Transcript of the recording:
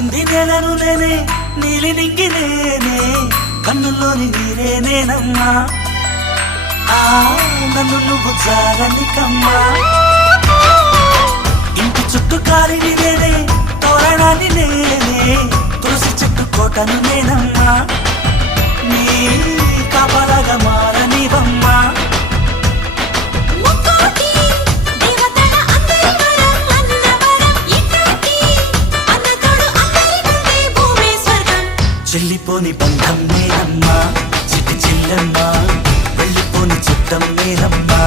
తాకింది నేలను నేనే నీలి నింగి నేనే కన్నుల్లోని నీరే నేనమ్మా నన్ను నువ్వు జారనికమ్మా ఇంటి చుట్టూ కాలిని నేనే తోరణాన్ని నేనే తులసి చెట్టు కోటను నేనమ్మా నీ కాపలాగా మారనివమ్మా చెల్లిపోని బంధం నేనమ్మా చిట్టి చెల్లెమ్మా వెళ్ళిపోని చిత్తం నేనమ్మా